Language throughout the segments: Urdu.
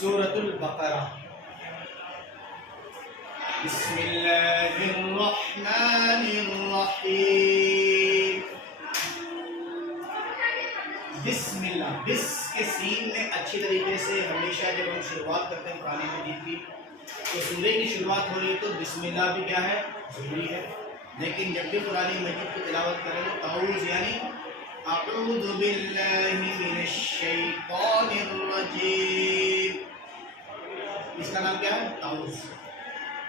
سورۃ البقرہ۔ بسم اللہ الرحمن الرحیم۔ بسم اللہ، بس کے سین میں اچھی طریقے سے ہمیشہ جب ہم شروعات کرتے ہیں قرآن مجید کی تو سورے کی شروعات ہو رہی ہے تو بسم اللہ بھی کیا ہے، ضروری ہے۔ لیکن جب بھی قرآن مجید کی تلاوت کریں تو تعوذ یعنی اعوذ باللہ من الشیطان الرجیم، اس کا نام کیا ہے، تعوذ۔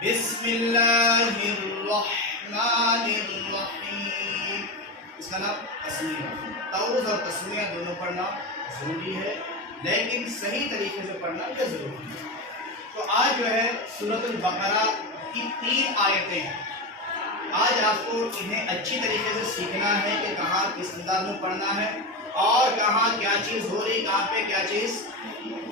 بسم اللہ الرحمن الرحیم، اس کا نام تسمیہ۔ تعوذ اور تسمیہ دونوں پڑھنا ضروری ہے، لیکن صحیح طریقے سے پڑھنا یہ ضروری ہے۔ تو آج جو ہے سورۃ البقرہ کی 3 آیتیں ہیں۔ آج آپ کو انہیں اچھی طریقے سے سیکھنا ہے کہ کہاں کس انداز میں پڑھنا ہے اور کہاں کیا چیز ہو رہی، کہاں پہ کیا چیز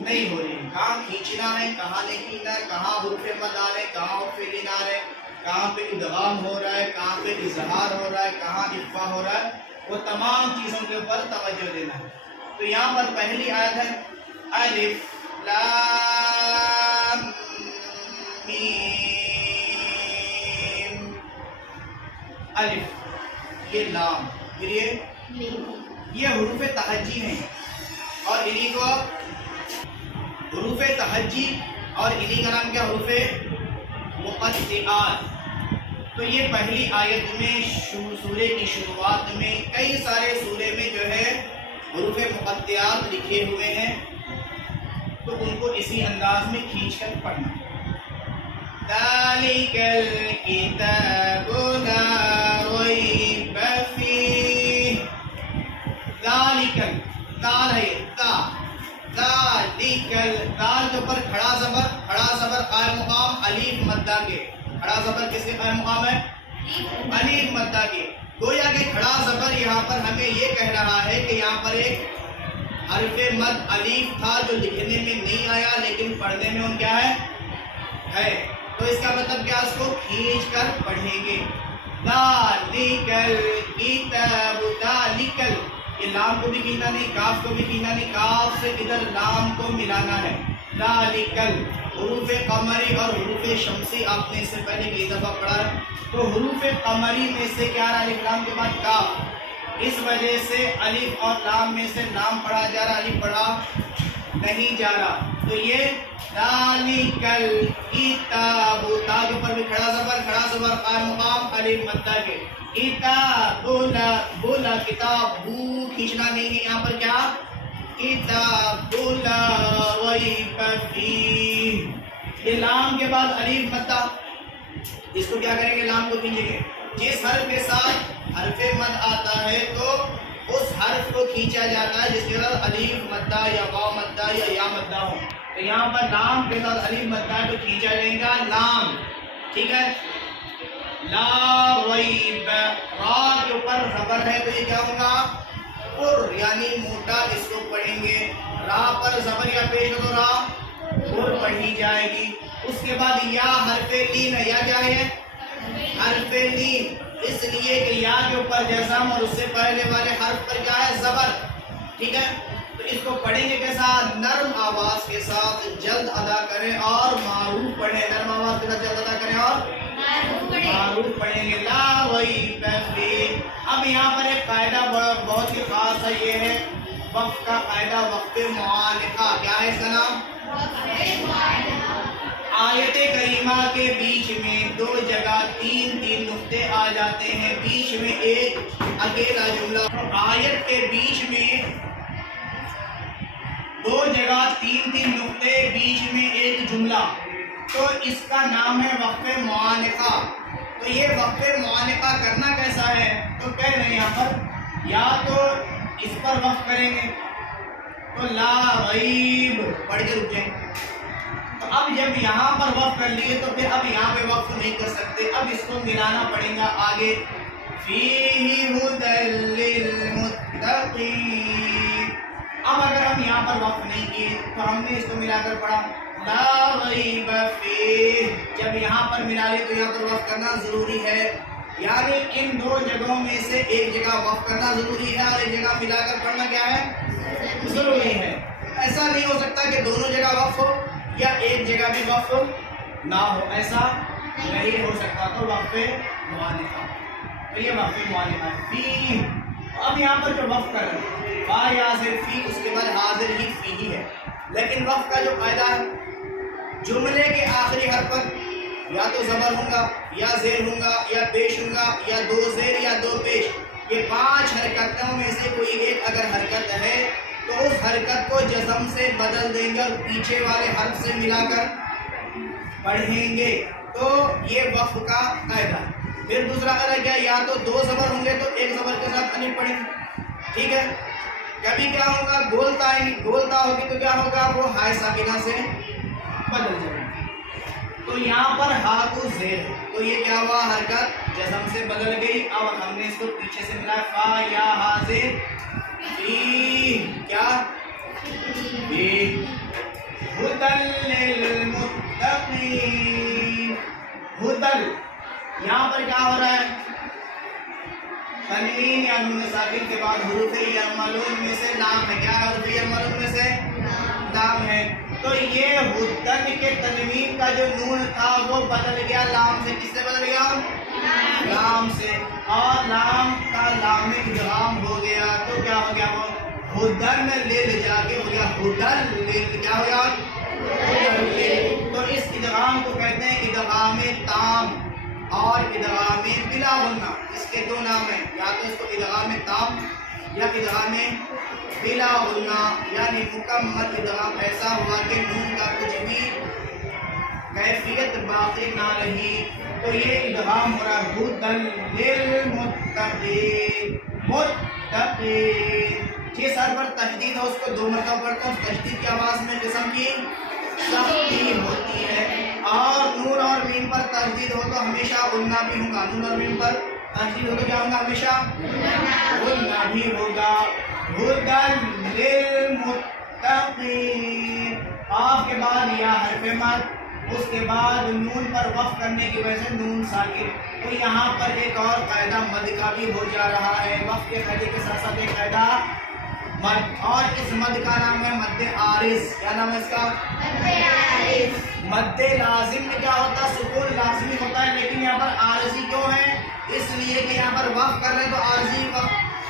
نہیں ہو رہی، کہاں کھینچنا ہے، کہاں نہیں کھینچنا ہے، کہاں حروف مد آ رہے، کہاں حروف لین آ رہے، کہاں پہ ادغام ہو رہا ہے، کہاں پہ اظہار ہو رہا ہے، کہاں اخفا ہو رہا ہے، وہ تمام چیزوں کے اوپر توجہ دینا ہے۔ تو یہاں پر پہلی آیت ہے الف لام میم۔ الف یہ لام، پھر یہ حروف تہجی ہیں اور انہی کو حروف تہجی اور انہی کا نام کیا، حروف مقطعات۔ تو یہ پہلی آیت میں سورے کی شروعات میں کئی سارے سورے میں جو ہے حروف مقطعات لکھے ہوئے ہیں، تو ان کو اسی انداز میں کھینچ کر پڑھنا۔ ذالک الکتاب لا ریب فیہ۔ ذالک، دال ہے تا، ذالک، دال کے اوپر کھڑا زبر قائم مقام الف مدہ کے، کھڑا زبر کس کے قائم مقام ہے، الف مدہ کے۔ گویا کہ کھڑا زبر یہاں پر ہمیں یہ کہہ رہا ہے کہ یہاں پر ایک حرف مد الف تھا جو لکھنے میں نہیں آیا لیکن پڑھنے میں ان کیا ہے۔ تو اس کا مطلب کیا، اس کو کھینچ کر پڑھیں گے۔ ذالک الکتاب، ذالک، یہ لام کو بھی کھینچنا نہیں، کاف کو بھی کھینچنا نہیں، کاف سے ادھر لام کو ملانا ہے۔ ذالک، حروف قمری اور حروف شمسی آپ نے اس سے پہلے کئی دفعہ پڑھا ہے، تو حروف قمری میں سے کیا رہا، الف لام کے بعد کاف، اس وجہ سے الف اور لام میں سے لام پڑھا جا رہا، الف پڑھا نہیں جا رہا۔ تو یہ ذالک الکتاب، تا کے اوپر بھی کھڑا زبر قائم مقام الف مدہ کے، کتاب بولا بولا، کتاب بو کھینچنا نہیں ہے یہاں پر، کیا کتاب لا ریب فیہ۔ یہ لام کے بعد الف مدہ، اس کو کیا کریں گے، لام کو کھینچیں گے۔ جس حرف کے ساتھ حرف مد آتا ہے تو اس حرف کو کھینچا جاتا ہے جس کے ساتھ الف مدہ یا واو مدہ یا یا مدہ ہو۔ تو یہاں پر لام کے ساتھ الف مدہ تو کھینچا جائے گا لام، ٹھیک ہے۔ لا ریب، را کے اوپر زبر ہے تو یہ کیا ہوگا، پر، یعنی موٹا، اس کو پڑھیں گے۔ را پر زبر یا پیش تو را پر پڑھی جائے گی۔ اس کے بعد یا حرف لین ہے، یا کیا ہے، حرف لین، اس لیے کہ یا کے اوپر جزم اور اس سے پہلے والے حرف پر کیا ہے، زبر، ٹھیک ہے۔ تو اس کو پڑھیں گے کے ساتھ نرم آواز کے ساتھ جلد ادا کریں اور معروف پڑھیں، نرم آواز کے ساتھ جلد ادا کریں اور معروف پڑھیں گے۔ لا ریب فیہ۔ اب یہاں پر ایک قاعدہ بہت ہی خاص ہے، یہ ہے وقف کا قاعدہ، وقف معانقہ۔ کیا ہے اس کا نام، آیت کریمہ کے بیچ میں 2 جگہ 3 نقطے آ جاتے ہیں، بیچ میں ایک اکیلا جملہ۔ آیت کے بیچ میں 2 جگہ 3 نقطے، بیچ میں ایک جملہ، تو اس کا نام ہے وقف معانقہ۔ تو یہ وقف معانقہ کرنا کیسا ہے، تو کہہ رہے ہیں یہاں پر یا تو اس پر وقف کریں گے تو لا ریب پڑھ کے رک جائیں۔ تو اب جب یہاں پر وقف کر لیے تو پھر اب یہاں پہ وقف نہیں کر سکتے، اب اس کو ملانا پڑے گا آگے، فیہ ھدی للمتقین۔ اب اگر ہم یہاں پر وقف نہیں کیے تو ہم نے اس کو ملا کر پڑھا لا ریب فیہ، جب یہاں پر ملا لے تو یہاں پر وقف کرنا ضروری ہے۔ یعنی ان دو جگہوں میں سے ایک جگہ وقف کرنا ضروری ہے اور ایک جگہ ملا کر پڑھنا کیا ہے ضروری ہے۔ ایسا نہیں ہو سکتا کہ دونوں جگہ وقف ہو یا ایک جگہ بھی وقف نہ ہو، ایسا نہیں ہو سکتا، تو وقف معانفہ، تو یہ وقف معانفہ ہے۔ فی، اب یہاں پر جو وقف کر رہے ہیں فا یا حاضر فی، اس کے بعد حاضر ہی فی ہی ہے، لیکن وقف کا جو قاعدہ ہے جملے کے آخری حرف پر یا تو زبر ہوں گا یا زیر ہوں گا یا پیش ہوں گا یا دو زیر یا دو پیش، یہ 5 حرکتوں میں سے کوئی ایک اگر حرکت ہے تو اس حرکت کو جزم سے بدل دیں گے اور پیچھے والے حرف سے ملا کر پڑھیں گے، تو یہ وقف کا قاعدہ ہے۔ پھر دوسرا قاعدہ کیا، یا تو 2 زبر ہوں گے تو ایک زبر کے ساتھ الف پڑھیں گے، ٹھیک ہے۔ کبھی کیا ہوگا، گولتا ہوگی تو کیا ہوگا، وہ ہائے ساکنہ سے بدل جائے گی، تو یہاں پر ہا کو زیر ہے، تو یہ کیا ہوا، حرکت جزم سے بدل گئی۔ اب ہم نے اس کو پیچھے سے ملا، فا یا حاضر فی، کیا فی، ہدل للمتقین، ہدل، یہاں پر کیا ہو رہا ہے، تنوین یا نون ساکن کے بعد حروف یرملون میں سے لام ہے، کیا ہے حروف یرملون میں سے لام ہے، تو یہ ہدن کے تنوین کا جو نون تھا وہ بدل گیا لام سے، کس سے بدل گیا، لام سے، اور لام کا لام ادغام ہو گیا، تو کیا ہو گیا، وہ ہدن میں لل جا کے ہو گیا ہدل لل، کیا ہو گیا، تو اس ادغام کو کہتے ہیں ادغام تام اور ادغام بلا غنہ، اس کے 2 نام ہیں، یا تو اس کو ادغام تام یا ادغام بلا غنہ، یعنی مکمل ادغام ایسا ہوا کہ نون کا کچھ بھی کیفیت باقی نہ رہی، تو یہ ادغام ہو رہا ہے ہدل للمتقین، متقین، جس حرف پر تشدید ہے اس کو 2 مرتبہ پڑھتا ہوں، تشدید کی آواز میں قسم کی سختی ہوتی ہے، اور نون اور میم پر تشدید ہو تو ہمیشہ غنہ بھی ہوگا، نون اور میم پر تشدید ہو تو کیا ہوگا، ہمیشہ غنہ بھی ہوگا۔ ہدل للمتقین، قاف کے بعد یا حرف مد، اس کے بعد نون پر وقف کرنے کی وجہ سے نون ساکن، تو یہاں پر ایک اور قاعدہ مد کا بھی ہو جا رہا ہے، وقف کے قاعدے کے ساتھ ساتھ ایک قاعدہ مد، اور اس مد کا نام ہے مد عارض، کیا نام ہے اس کا، مد لازم میں کیا ہوتا ہے، سکون لازمی ہوتا ہے، لیکن یہاں پر عارضی کیوں ہے، اس لیے کہ یہاں پر وقف کر رہے ہیں تو عارضی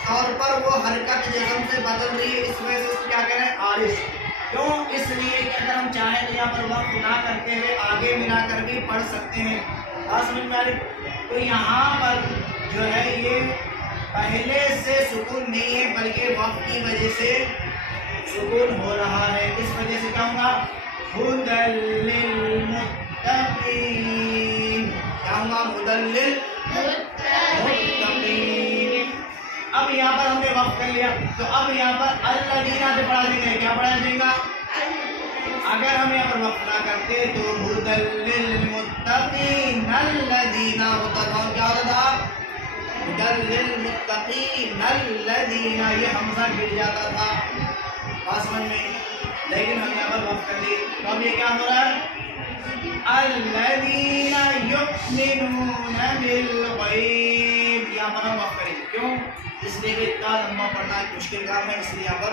طور پر وہ حرکت جزم سے بدل رہی ہے، اس وجہ سے اس کو کیا کہہ رہے ہیں، عارض، کیوں، اس لیے کہ اگر ہم چاہیں تو یہاں پر وقف نہ کرتے ہوئے آگے ملا کر بھی پڑھ سکتے ہیں، بات سمجھ میں آ رہی، تو یہاں پر جو ہے یہ پہلے سے سکون نہیں ہے بلکہ وقت کی وجہ سے سکون ہو رہا ہے، اس وجہ سے کیا ہوگا، ہدل للمتقین، کیا ہوگا، ہدل للمتقین۔ اب یہاں پر ہم نے وقف کر لیا، تو اب یہاں پر الذین سے پڑھا دیں گے، کیا پڑھا جائے گا، اگر ہم یہاں پر وقف نہ کرتے تو ہدل للمتقین الذین ہوتا تھا، کیا ہوتا تھا، ہدل للمتقین الذین، یہ حمزہ گر جاتا تھا، بات سمجھ میں، لیکن ہم یہاں پر وقف کر لیے، تو اب یہ کیا ہو رہا ہے، الذین یؤمنون بالغیب، یہاں پر ہم وقف کریں گے، کیوں، اس لیے کہ اتنا لمبا پڑھنا ایک مشکل کام ہے، اس لیے یہاں پر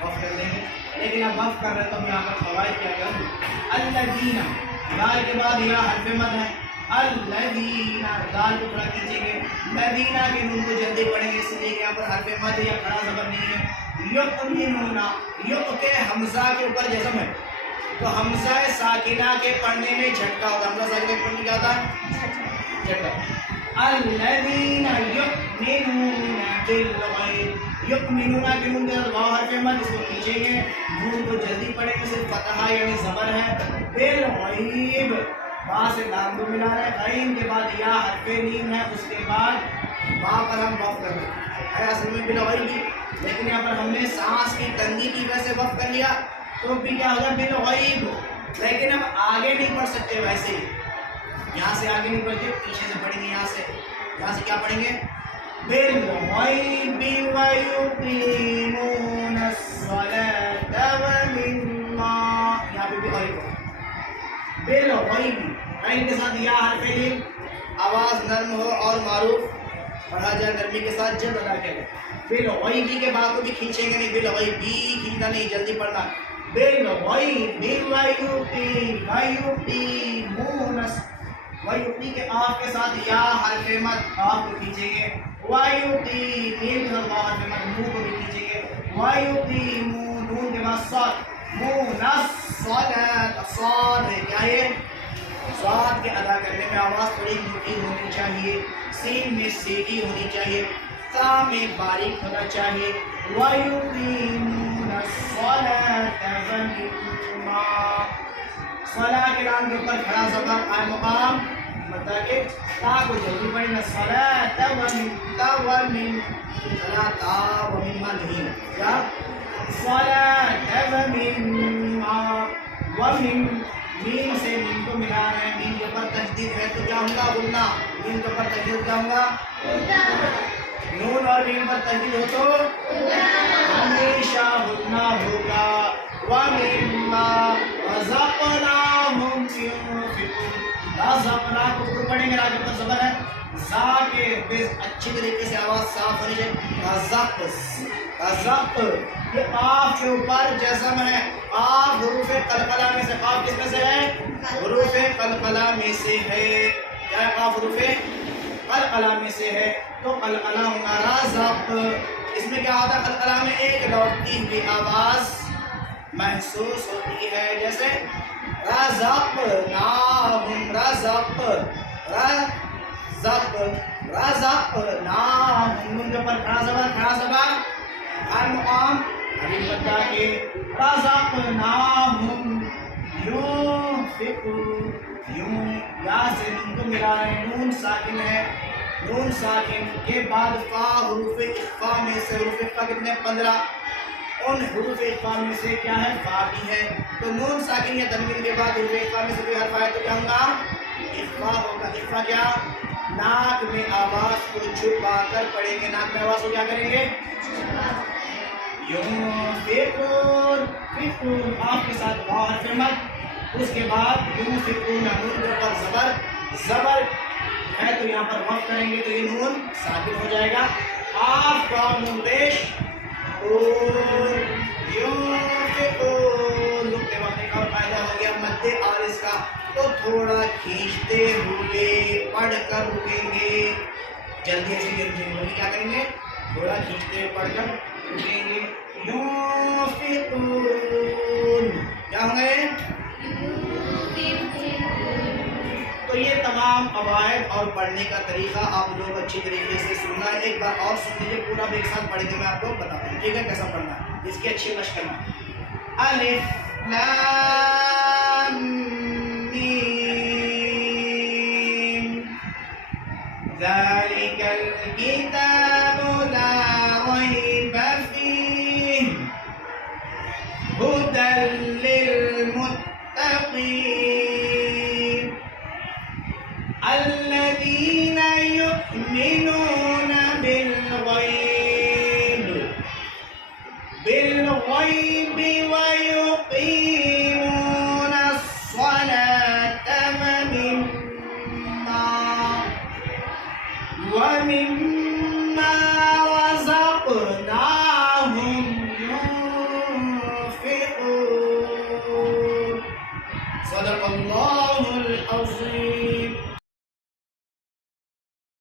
وقف کر لیں گے، لیکن اب وقف کر رہے تو ہم یہاں پر فوائد کیا کریں، الذین، دال کے بعد یہ حرف مد ہے، الذین، دال کو تھوڑا کھینچیں گے، الذین کی نون کو جلدی پڑھیں گے، اس لیے کہ یہاں پر حرف مد یا کھڑا زبر نہیں ہے، یؤمنون، یؤ کے حمزہ کے اوپر جزم ہے، تو حمزہ ساکنہ کے پڑھنے میں جھٹکا ہوتا ہے، حمزہ ساکنہ کے پڑھنے کیا ہوتا ہے، جھٹکا، الذین یؤمنون بالغیب، یؤمنون کی نون کے ساتھ واو حرف مد، اس کو کھینچیں گے، نون کو جلدی پڑھیں گے، صرف فتحہ یعنی زبر ہے، بالغیب، وہاں سے لام کو ملا رہے ہیں، غین کے بعد یا حرف نیم ہے، اس کے بعد وہاں پر ہم وقف کر رہے ہیں، اصل میں بالغیب، لیکن یہاں پر ہم نے سانس کی تنگی کی وجہ سے وقف کر لیا، تو بھی کیا ہوگا، بالغیب، لیکن ہم آگے نہیں پڑھ سکتے ویسے ہی، یہاں سے آگے نہیں پڑھتے، پیچھے سے پڑھیں گے، یہاں سے کیا پڑھیں گے، بالغیب ویقیمون الصلاة ومما، یہاں پہ بالغیب، بالغیب، غین کے ساتھ یا حرف نیم، آواز نرم ہو اور معروف پڑھا جائے، نرمی کے ساتھ جلد ادا کیا جائے، بالغیبی کے بعد کو بھی کھینچیں گے نہیں، بالغیبی کھینچنا نہیں، جلدی پڑھنا، بالغیب ویقیمون ویقی کے آف کے ساتھ یا حرف مد آف کو کھینچیں گے ویقیم میم کے ساتھ حرف مد منہ کو بھی کھینچیں گے ویقیمون نون کے بعد صاد مون الصلاۃ صاد ہے کیا ہے صاد کے ادا کرنے میں آواز تھوڑی موٹی ہونی چاہیے سین میں سیدھی ہونی چاہیے تا میں باریک ہونا چاہیے وَيُقِيمُونَ الصَّلَاةَ وَمِمَّا صلاح کے نام کے اوپر کھڑا زبر قائم مقام مطلب کہ تا کو جلدی پڑھیں گے صلاة وَمِمَّا نہیں کیا صلاة وَمِمَّا میم سے میم کو ملا رہے ہیں میم کے اوپر تشدید ہے تو کیا ہوگا غنہ میم کے اوپر تشدید کیا ہوگا نون اور میم پر تشدید ہو تو ہمیشہ غنہ ہوگا وَمِمَّا رَزَقْنَاهُمْ يُنْفِقُونَ رَزَقْنَا کو اوپر پڑھیں گے راہ کے اوپر زبر ہے زا کے بے اچھی طریقے سے آواز صاف ہونی چاہیے رزق رزق یہ قاف کے اوپر جزم ہے قاف حروف قلقلہ میں سے قاف کس میں سے ہے حروف قلقلہ میں سے ہے کیا ہے قاف حروف قلقلہ میں سے ہے تو قلقلہ ہوگا رزق اس میں کیا ہوتا ہے قلقلہ میں ایک لوٹتی ہوئی آواز محسوس ہوتی ہے جیسے رزقناہم رزق رزقناہم نون کے اوپر کھڑا زبر قائم مقام حریف بتا کے رزقناہم ينفقون یوں یا سے نون کو ملا رہے ہیں نون ساکن ہے نون ساکن کے بعد فا حروف اخفا میں سے حروف اخفا کتنے 15 ان حروف اخفا میں سے کیا ہے فا بھی ہے تو نون ساکن یا تنوین کے بعد حروف اخفا میں سے کوئی حرف آئے تو کیا ہوگا اخفا ہوگا اخفا کیا ناک میں آواز کو چھپا کر پڑھیں گے ناک میں آواز کو کیا کریں گے ينفقون فقون آپ کے ساتھ واو حرف مد اس کے بعد ينفقون نون کے اوپر زبر ہے تو یہاں پر وقف کریں گے تو یہ نون ساکن ہو جائے گا آف کا نون پیش اور ينفقون لکھتے وقت ایک اور فائدہ ہو گیا مد آرس کا تو تھوڑا کھینچتے ہوئے پڑھ کر رکیں گے جلدی ایسی کیا کریں گے تھوڑا کھینچتے ہوئے پڑھ کر رکیں گے ينفقون کیا ہوں گے تو یہ تمام قواعد اور پڑھنے کا طریقہ آپ لوگ اچھی طریقے سے سننا ہے ایک بار اور سن لیجیے پورا بھی ایک ساتھ پڑھ کے میں آپ کو بتاتا ہوں ٹھیک ہے کیسا پڑھنا ہے اس کی اچھی مشق کرنا الف لام میم ذالک الکتاب لا ریب فیہ هدى للمتقين الذين يؤمنون بالغيب ويقيمون الصلاة ومما